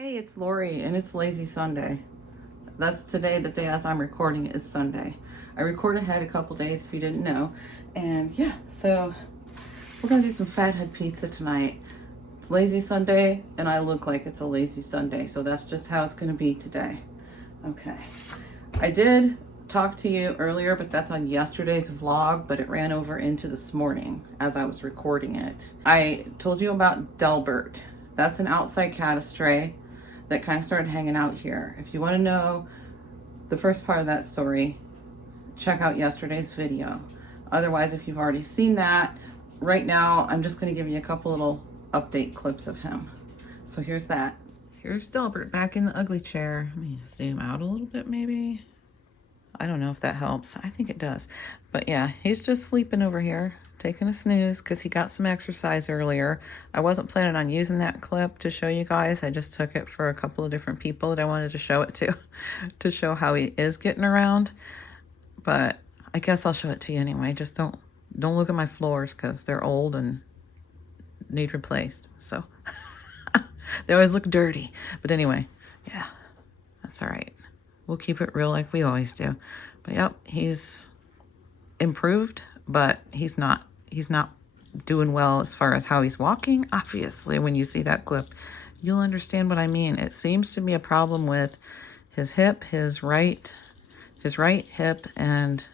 Hey, it's Lori, and it's Lazy Sunday. That's today, the day as I'm recording is Sunday. I record ahead a couple days if you didn't know. And yeah, so we're gonna do some Fathead pizza tonight. It's Lazy Sunday, and I look like it's a lazy Sunday, so that's just how it's gonna be today. Okay. I did talk to you earlier, but that's on yesterday's vlog, but it ran over into this morning as I was recording it. I told you about Delbert. That's an outside cat, a stray, that kind of started hanging out here. If you want to know the first part of that story, check out yesterday's video. Otherwise, if you've already seen that, right now I'm just going to give you a couple little update clips of him. So here's that. Here's Delbert back in the ugly chair. Let me zoom out a little bit maybe. I don't know if that helps. I think it does. But yeah, he's just sleeping over here, taking a snooze because he got some exercise earlier. I wasn't planning on using that clip to show you guys. I just took it for a couple of different people that I wanted to show it to show how he is getting around. But I guess I'll show it to you anyway. Just don't look at my floors because they're old and need replaced. So they always look dirty. But anyway, yeah, that's all right. We'll keep it real like we always do. But yep, he's improved, but he's not doing well as far as how he's walking. Obviously, when you see that clip, you'll understand what I mean. It seems to be a problem with his hip, his right hip and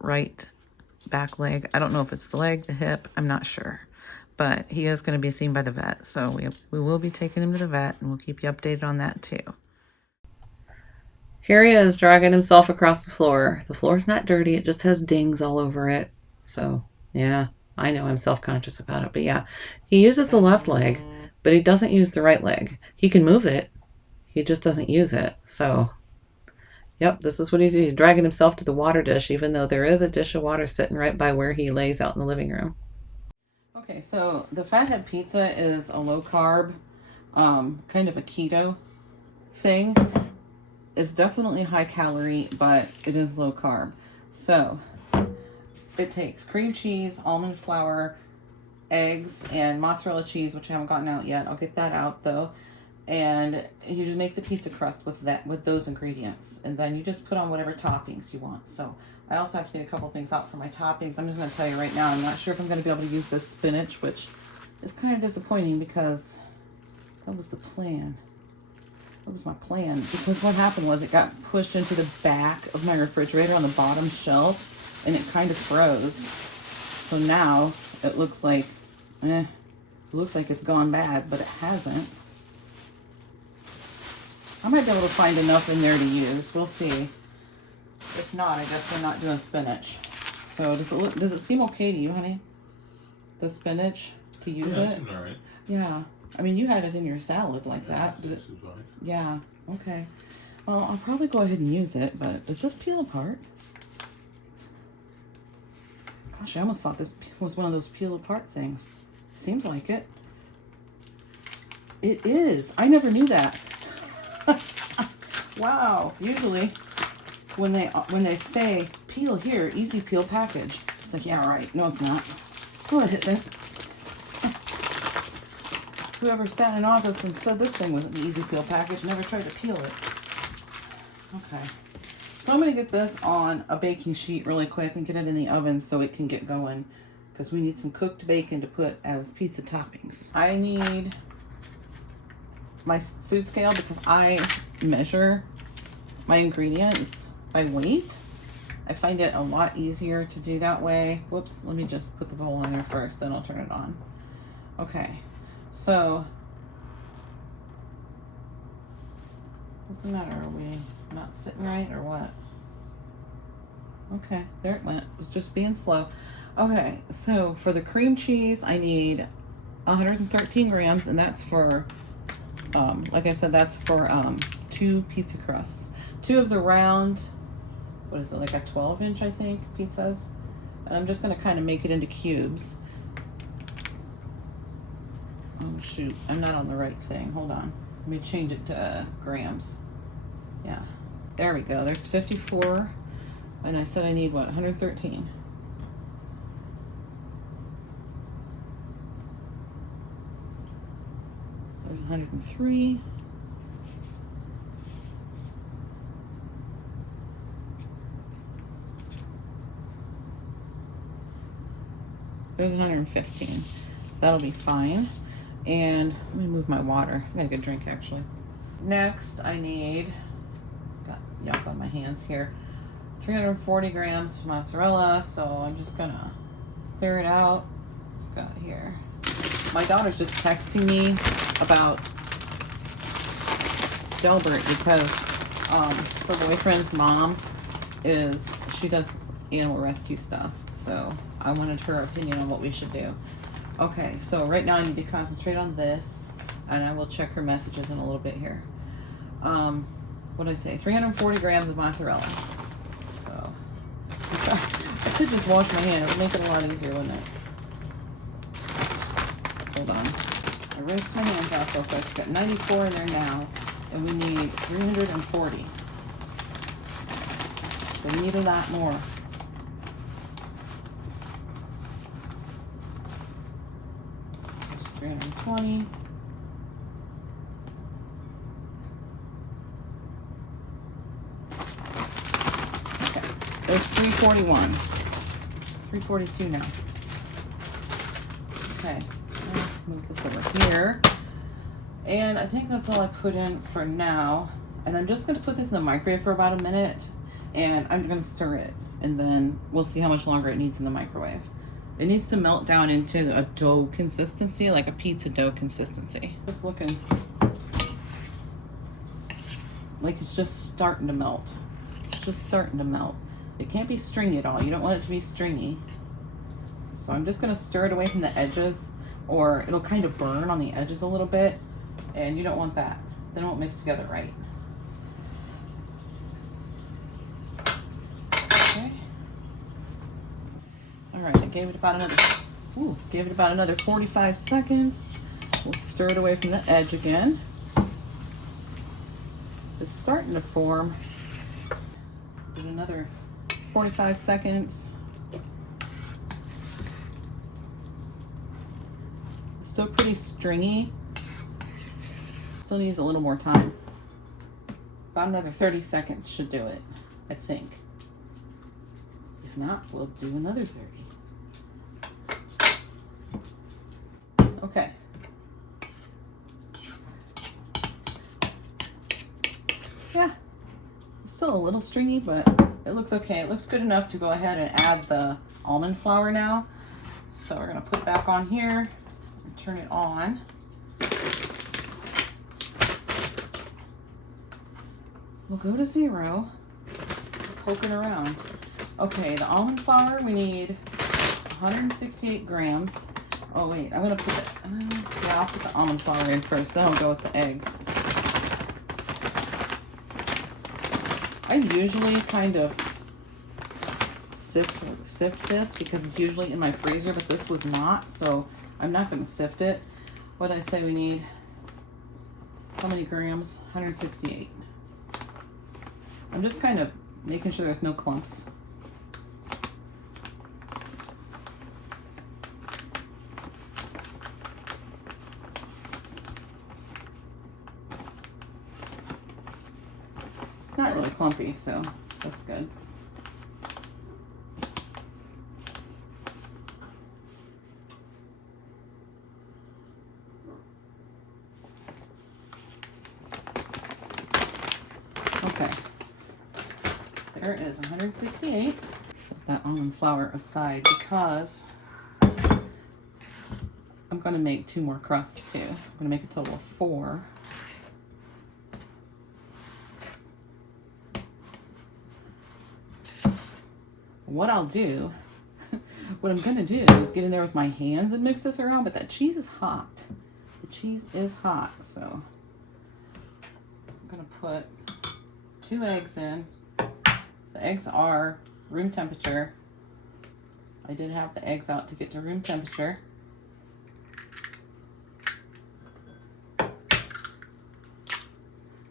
right back leg. I don't know if it's the leg, the hip, I'm not sure. But he is going to be seen by the vet. So we will be taking him to the vet, and we'll keep you updated on that too. Here he is, dragging himself across the floor. The floor's not dirty, it just has dings all over it. So, yeah, I know I'm self-conscious about it. But yeah, he uses the left leg, but he doesn't use the right leg. He can move it, he just doesn't use it. So, yep, this is what he's doing. He's dragging himself to the water dish, even though there is a dish of water sitting right by where he lays out in the living room. Okay, so the Fathead pizza is a low-carb, kind of a keto thing. It's definitely high calorie, but it is low carb. So it takes cream cheese, almond flour, eggs, and mozzarella cheese, which I haven't gotten out yet. I'll get that out though. And you just make the pizza crust with those ingredients. And then you just put on whatever toppings you want. So I also have to get a couple things out for my toppings. I'm just going to tell you right now, I'm not sure if I'm going to be able to use this spinach, which is kind of disappointing because that was the plan. That was my plan, because what happened was it got pushed into the back of my refrigerator on the bottom shelf, and it kind of froze. So now it looks like, it's gone bad, but it hasn't. I might be able to find enough in there to use. We'll see. If not, I guess we're not doing spinach. So does it seem okay to you, honey? The spinach to use it? Seems all right. Yeah. I mean, you had it in your salad like that. This is fine. Yeah, okay. Well, I'll probably go ahead and use it, but does this peel apart? Gosh, I almost thought this was one of those peel apart things. Seems like it. It is. I never knew that. Wow. Usually when they say peel here, easy peel package, it's like, yeah, right. No, it's not. Oh, it isn't. Whoever sat in office and said this thing was an easy peel package never tried to peel it. Okay. So I'm going to get this on a baking sheet really quick and get it in the oven so it can get going, because we need some cooked bacon to put as pizza toppings. I need my food scale because I measure my ingredients by weight. I find it a lot easier to do that way. Whoops, let me just put the bowl in there first, then I'll turn it on. Okay. So, what's the matter? Are we not sitting right or what? Okay, there it went. It was just being slow. Okay, so for the cream cheese, I need 113 grams, and that's for, like I said, that's for 2 pizza crusts. 2 of the round, what is it, like a 12-inch, I think, pizzas. And I'm just going to kind of make it into cubes. Oh shoot, I'm not on the right thing. Hold on. Let me change it to grams. Yeah. There we go. There's 54. And I said I need what? 113. There's 103. There's 115. That'll be fine. And let me move my water. I got a good drink actually. Next, I need, got yuck on my hands here, 340 grams of mozzarella. So I'm just gonna clear it out. What's got here? My daughter's just texting me about Delbert because her boyfriend's mom she does animal rescue stuff. So I wanted her opinion on what we should do. Okay, so right now I need to concentrate on this, and I will check her messages in a little bit here. What did I say? 340 grams of mozzarella. So I could just wash my hand. It would make it a lot easier, wouldn't it? Hold on. I rinsed my hands off real quick. It's got 94 in there now, and we need 340. So we need a lot more. There's 320. Okay. There's 341. 342 now. Okay. Move this over here. And I think that's all I put in for now. And I'm just going to put this in the microwave for about a minute. And I'm going to stir it. And then we'll see how much longer it needs in the microwave. It needs to melt down into a dough consistency, like a pizza dough consistency. Just looking like it's just starting to melt. It's just starting to melt. It can't be stringy at all. You don't want it to be stringy. So I'm just going to stir it away from the edges, or it'll kind of burn on the edges a little bit. And you don't want that. Then it won't mix together right. Okay. All right, I gave it about another 45 seconds. We'll stir it away from the edge again. It's starting to form. Did another 45 seconds. It's still pretty stringy. Still needs a little more time. About another 30 seconds should do it, I think. If not, we'll do another 30. Okay. Yeah, it's still a little stringy, but it looks okay. It looks good enough to go ahead and add the almond flour now. So we're gonna put it back on here and turn it on. We'll go to 0, poking around. Okay, the almond flour, we need 168 grams. Oh wait, I'm gonna put the, I'll put the almond flour in first, then I'll go with the eggs. I usually kind of sift this because it's usually in my freezer, but this was not, so I'm not gonna sift it. What did I say we need? How many grams? 168. I'm just kind of making sure there's no clumps. It's not really clumpy, so that's good. Okay. There is 168. Set that almond flour aside because I'm going to make 2 more crusts too. I'm going to make a total of 4. What I'll do, what I'm going to do is get in there with my hands and mix this around, but that cheese is hot. The cheese is hot, so I'm going to put 2 eggs in. The eggs are room temperature. I did have the eggs out to get to room temperature.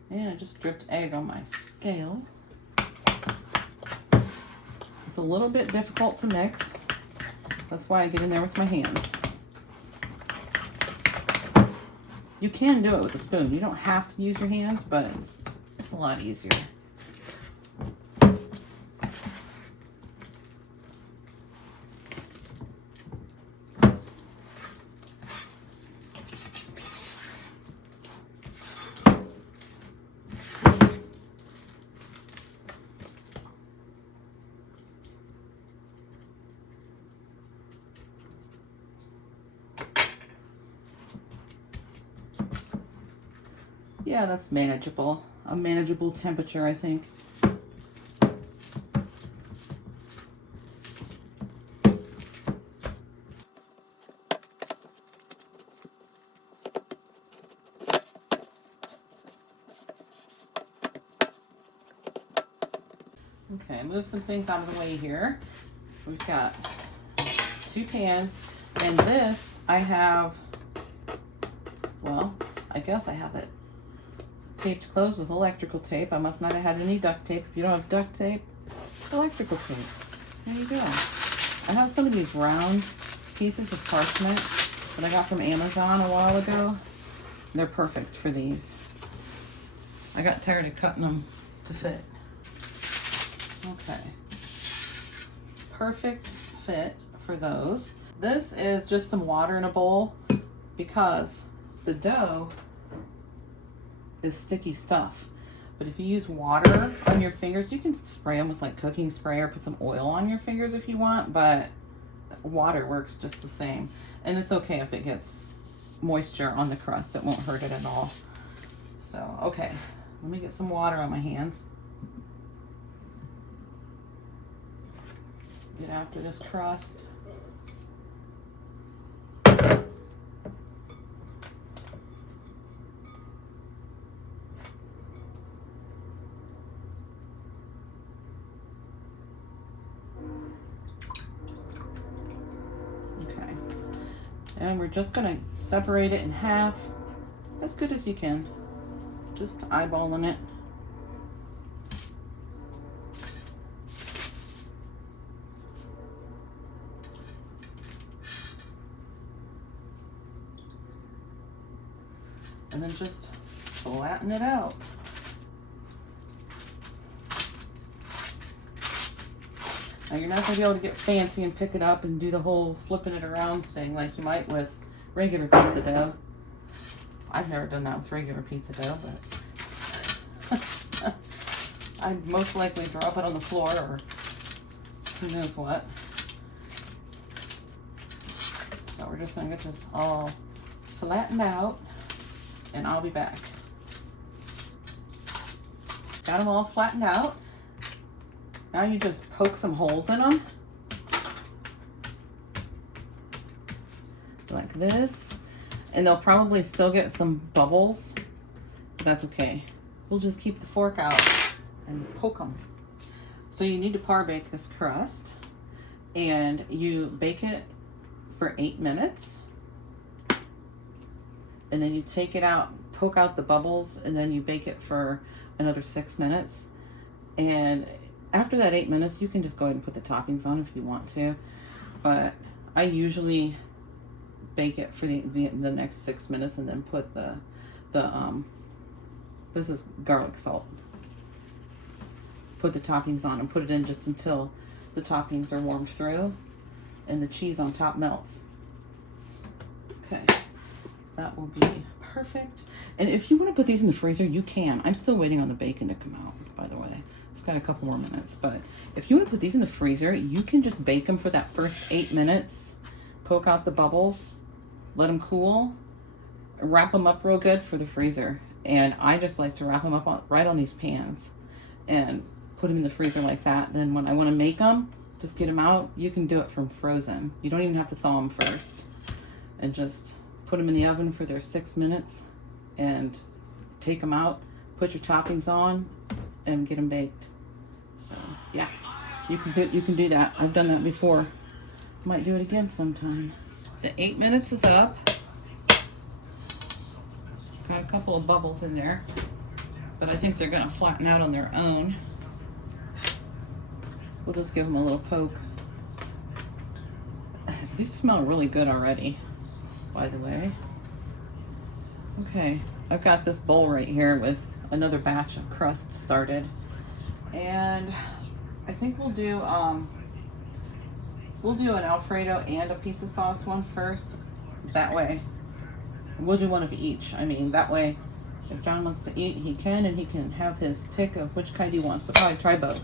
And I just dripped egg on my scale. It's a little bit difficult to mix. That's why I get in there with my hands. You can do it with a spoon. You don't have to use your hands, but it's a lot easier. Yeah, that's manageable. A manageable temperature, I think. Okay, move some things out of the way here. We've got 2 pans, and this I have, well, I guess I have it taped closed with electrical tape. I must not have had any duct tape. If you don't have duct tape, electrical tape. There you go. I have some of these round pieces of parchment that I got from Amazon a while ago. They're perfect for these. I got tired of cutting them to fit. Okay. Perfect fit for those. This is just some water in a bowl because the dough is sticky stuff. But if you use water on your fingers, you can spray them with like cooking spray or put some oil on your fingers if you want, but water works just the same. And it's okay if it gets moisture on the crust. It won't hurt it at all. So, okay, let me get some water on my hands. Get after this crust. And we're just gonna separate it in half as good as you can. Just eyeballing it. And then just flatten it out. Now you're not going to be able to get fancy and pick it up and do the whole flipping it around thing like you might with regular pizza dough. I've never done that with regular pizza dough, but I'd most likely drop it on the floor or who knows what. So we're just going to get this all flattened out and I'll be back. Got them all flattened out. Now you just poke some holes in them, like this, and they'll probably still get some bubbles, but that's okay. We'll just keep the fork out and poke them. So you need to par bake this crust, and you bake it for 8 minutes, and then you take it out, poke out the bubbles, and then you bake it for another 6 minutes, and after that 8 minutes, you can just go ahead and put the toppings on if you want to, but I usually bake it for the next 6 minutes and then put this is garlic salt. Put the toppings on and put it in just until the toppings are warmed through and the cheese on top melts. Okay, that will be perfect. And if you want to put these in the freezer, you can. I'm still waiting on the bacon to come out, by the way. It's got a couple more minutes, but if you want to put these in the freezer, you can just bake them for that first 8 minutes, poke out the bubbles, let them cool, wrap them up real good for the freezer. And I just like to wrap them up right on these pans and put them in the freezer like that. Then when I want to make them, just get them out. You can do it from frozen. You don't even have to thaw them first, and just put them in the oven for their 6 minutes and take them out, put your toppings on, and get them baked. So yeah, you can do that. I've done that before. Might do it again sometime. The 8 minutes is up. Got a couple of bubbles in there, but I think they're gonna flatten out on their own. We'll just give them a little poke. These smell really good already, by the way. Okay, I've got this bowl right here with another batch of crust started, and I think we'll do an Alfredo and a pizza sauce one first. That way, we'll do one of each. I mean, that way, if John wants to eat, he can, and he can have his pick of which kind he wants. So probably try both.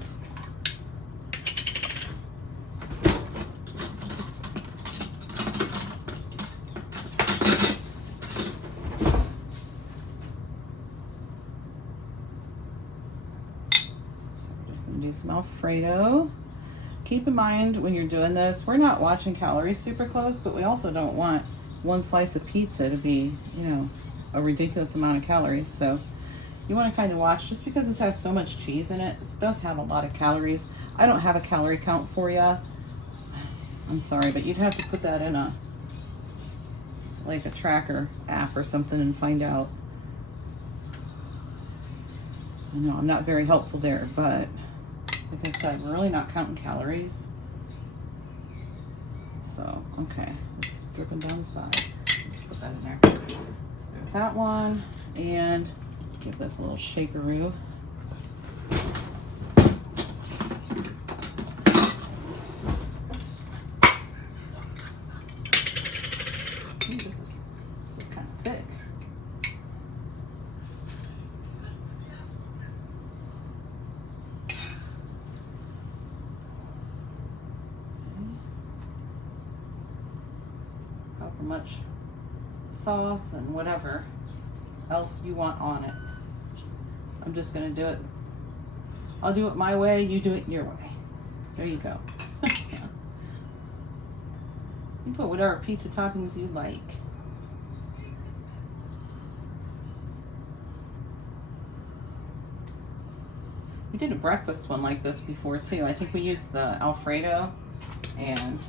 Do some Alfredo. Keep in mind when you're doing this, we're not watching calories super close, but we also don't want one slice of pizza to be, you know, a ridiculous amount of calories. So you want to kind of watch, just because this has so much cheese in it. It does have a lot of calories. I don't have a calorie count for you. I'm sorry, but you'd have to put that in like a tracker app or something and find out. I know I'm not very helpful there, but like I said, we're really not counting calories. So, okay, this is dripping down the side. Just put that in there. So there's that one, and give this a little shakeroo. Ooh, this is kind of thick. However much sauce and whatever else you want on it. I'm just gonna do it. I'll do it my way, you do it your way. There you go. Yeah. You put whatever pizza toppings you like. We did a breakfast one like this before too. I think we used the Alfredo and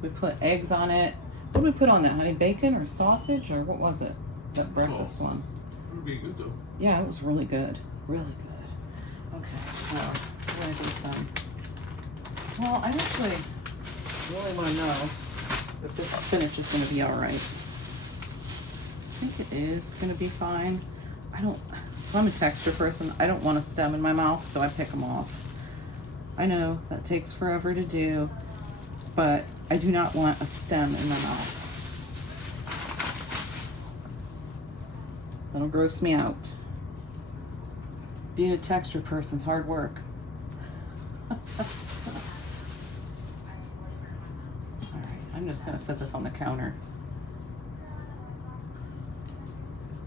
we put eggs on it. What did we put on that, honey? Bacon or sausage or what was it? That breakfast one. It would be good though. Yeah, it was really good. Really good. Okay, so we're gonna do some. Well, I actually really want to know if this spinach is gonna be all right. I think it is gonna be fine. So I'm a texture person. I don't want a stem in my mouth, so I pick them off. I know that takes forever to do, but I do not want a stem in my mouth. That'll gross me out. Being a texture person is hard work. All right, I'm just gonna set this on the counter.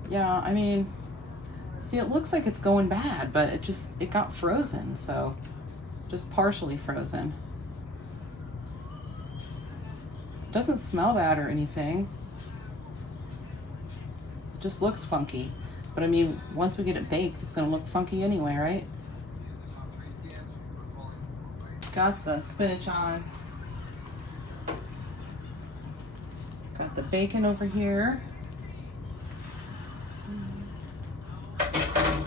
Yeah, I mean, see, it looks like it's going bad, but it got frozen, so just partially frozen. Doesn't smell bad or anything. It just looks funky. But I mean, once we get it baked, it's gonna look funky anyway, right? Got the spinach on. Got the bacon over here. I'm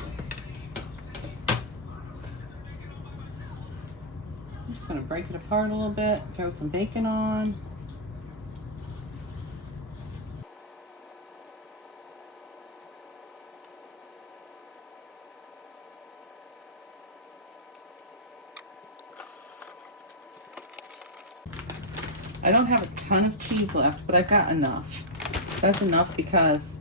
just gonna break it apart a little bit, throw some bacon on. I don't have a ton of cheese left, but I've got enough. That's enough because,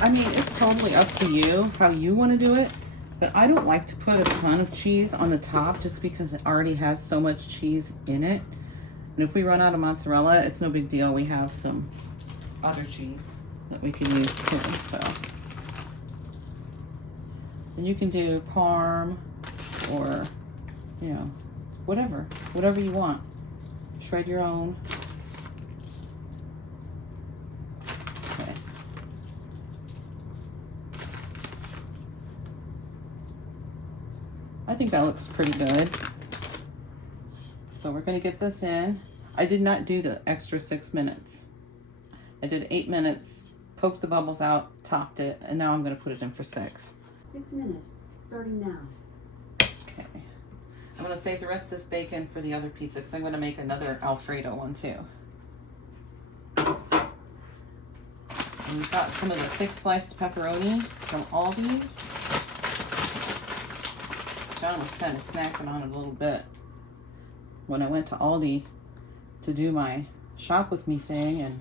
I mean, it's totally up to you how you want to do it, but I don't like to put a ton of cheese on the top just because it already has so much cheese in it. And if we run out of mozzarella, it's no big deal. We have some other cheese that we can use too, so. And you can do Parm or, you know, whatever you want. Shred your own. Okay. I think that looks pretty good. So we're going to get this in. I did not do the extra 6 minutes. I did 8 minutes, poked the bubbles out, topped it, and now I'm going to put it in for 6. 6 minutes, starting now. Okay. I'm going to save the rest of this bacon for the other pizza because I'm going to make another Alfredo one too. And we got some of the thick sliced pepperoni from Aldi. John was kind of snacking on it a little bit when I went to Aldi to do my shop with me thing, and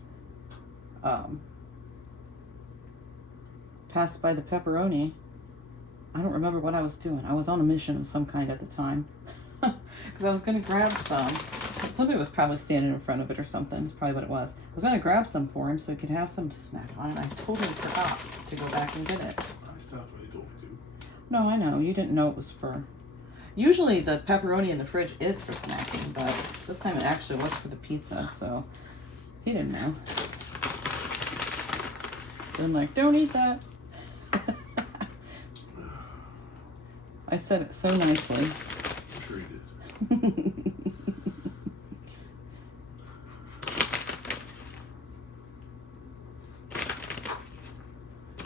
passed by the pepperoni. I don't remember what I was doing. I was on a mission of some kind at the time because I was going to grab some. Somebody was probably standing in front of it or something. That's probably what it was. I was going to grab some for him so he could have some to snack on, and I totally forgot to go back and get it. I stopped when you told me to. No, I know. You didn't know it was for... Usually the pepperoni in the fridge is for snacking, but this time it actually was for the pizza, so he didn't know. So I'm like, don't eat that. I said it so nicely. I'm sure you did.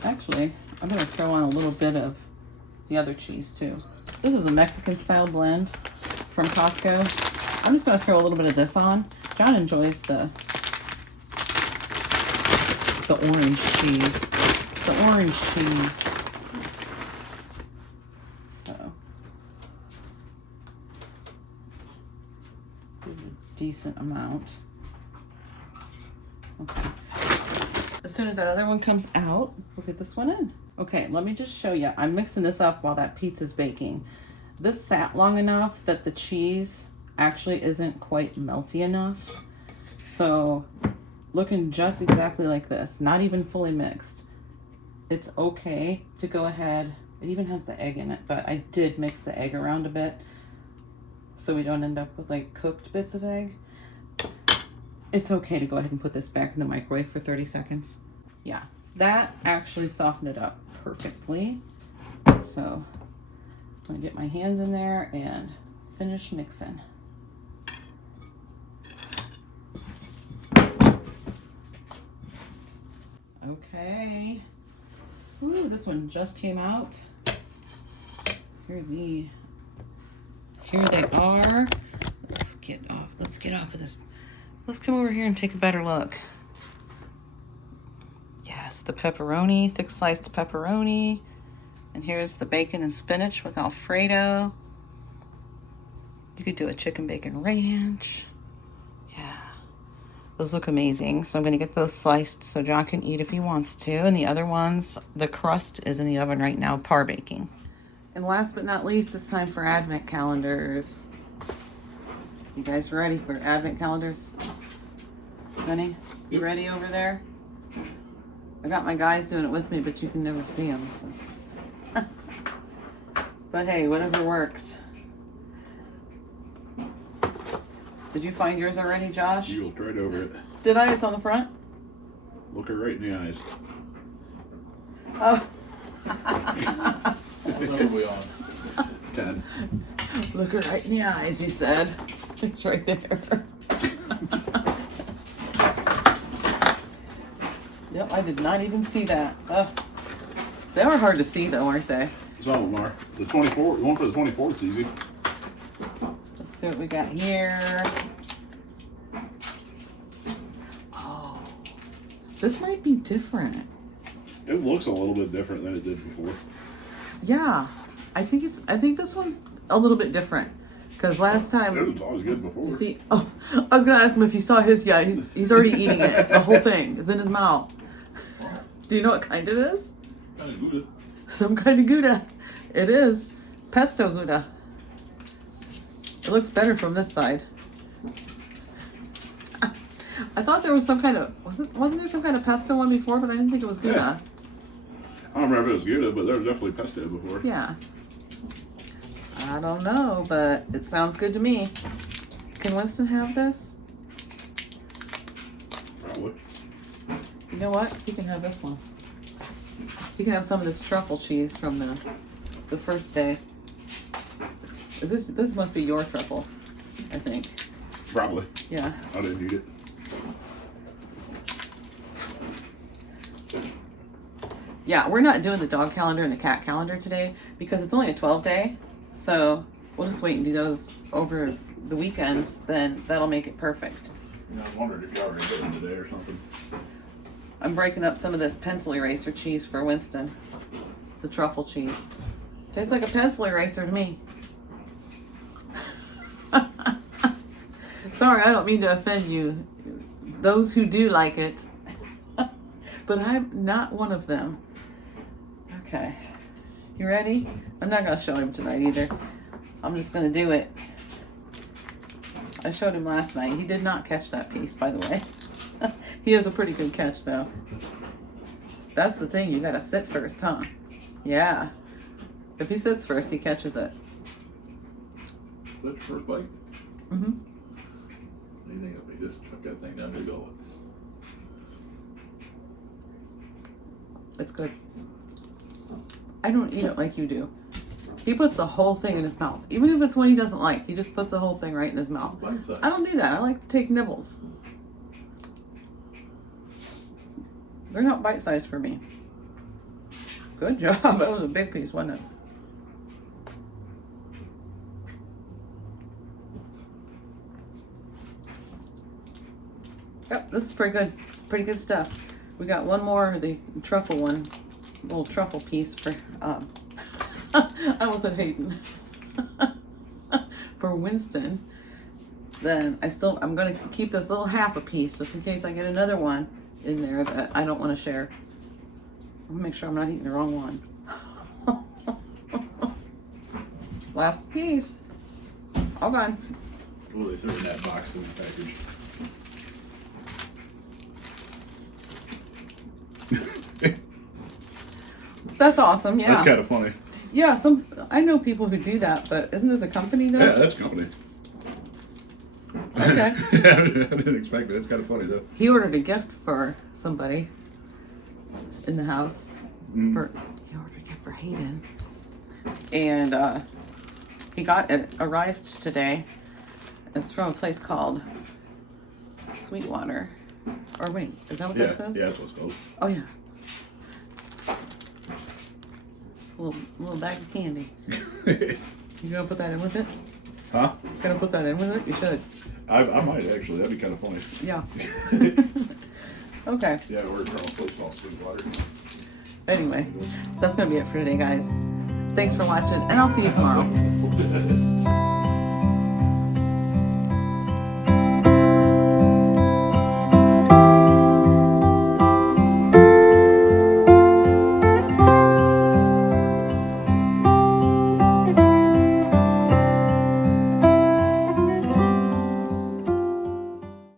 Actually, I'm going to throw on a little bit of the other cheese too. This is a Mexican style blend from Costco. I'm just going to throw a little bit of this on. John enjoys the orange cheese. The orange cheese. So, a decent amount. Okay. As soon as that other one comes out, we'll get this one in. Okay, let me just show you. I'm mixing this up while that pizza's baking. This sat long enough that the cheese actually isn't quite melty enough. So, looking just exactly like this, not even fully mixed. It's okay to go ahead. It even has the egg in it, but I did mix the egg around a bit so we don't end up with like cooked bits of egg. It's okay to go ahead and put this back in the microwave for 30 seconds. Yeah, that actually softened it up perfectly. So I'm gonna get my hands in there and finish mixing. Okay. Ooh, this one just came out. Here they are. Let's get off of this. Let's come over here and take a better look. Yes, the pepperoni, thick sliced pepperoni. And here's the bacon and spinach with Alfredo. You could do a chicken bacon ranch. Yeah, those look amazing. So I'm gonna get those sliced so John can eat if he wants to. And the other ones, the crust is in the oven right now, par baking. And last but not least, it's time for advent calendars. You guys ready for advent calendars? Honey, you ready over there? I got my guys doing it with me, but you can never see them. So. But hey, whatever works. Did you find yours already, Josh? You looked right over it. Did I? It's on the front? Look her right in the eyes. Oh. What level are we on? 10. Look her right in the eyes, he said. It's right there. Yep, I did not even see that. They are hard to see though, aren't they? Some of them are. The 24, one for the 24 is easy. Let's see what we got here. Oh, this might be different. It looks a little bit different than it did before. Yeah, I think this one's a little bit different. Because last time, It was always good before. you see, oh, I was gonna ask him if he saw his. Yeah, he's already eating it. The whole thing is in his mouth. Do you know what kind it is? Kind of good. Some kind of Gouda. It is pesto Gouda. It looks better from this side. I thought there was some kind of wasn't there some kind of pesto one before, but I didn't think it was Gouda. I don't remember if it was Gouda, but there was definitely pesto before. Yeah. I don't know, but it sounds good to me. Can Winston have this? Probably. You know what? He can have this one. He can have some of this truffle cheese from the first day. Is this must be your truffle, I think. Probably. Yeah. I didn't eat it. Yeah, we're not doing the dog calendar and the cat calendar today because it's only a 12-day. So we'll just wait and do those over the weekends. Then that'll make it perfect. Yeah, I wondered if you already did it today or something. I'm breaking up some of this pencil eraser cheese for Winston. The truffle cheese. Tastes like a pencil eraser to me. Sorry, I don't mean to offend you. Those who do like it. But I'm not one of them. Okay. You ready? I'm not going to show him tonight either. I'm just going to do it. I showed him last night. He did not catch that piece, by the way. He has a pretty good catch, though. That's the thing. You got to sit first, huh? Yeah. If he sits first, he catches it. That's first bite. Mm-hmm. What do you think of me? Just chuck that thing down the gullet. It's good. I don't eat it like you do. He puts the whole thing in his mouth. Even if it's one he doesn't like, he just puts the whole thing right in his mouth. I don't do that. I like to take nibbles. They're not bite-sized for me. Good job. That was a big piece, wasn't it? Yep, this is pretty good. Pretty good stuff. We got one more, the truffle one. Little truffle piece for, I almost said Hayden. For Winston. Then I'm going to keep this little half a piece just in case I get another one in there that I don't want to share. I'm going to make sure I'm not eating the wrong one. Last piece. All gone. Well, they threw in that box in the package. That's awesome, yeah. That's kind of funny. Yeah, I know people who do that, but isn't this a company though? Yeah, that's a company. Okay. I didn't expect it. It's kind of funny though. He ordered a gift for somebody in the house. He ordered a gift for Hayden. And it arrived today. It's from a place called Sweetwater. Or wait, is that what that says? Yeah, that's what it's called. Oh yeah. Little bag of candy. You gonna put that in with it? Huh? Gonna put that in with it? You should. I might actually. That'd be kind of funny. Yeah. Okay. Yeah, we're from a place called Sweetwater. Anyway, that's gonna be it for today, guys. Thanks for watching, and I'll see you tomorrow. Awesome.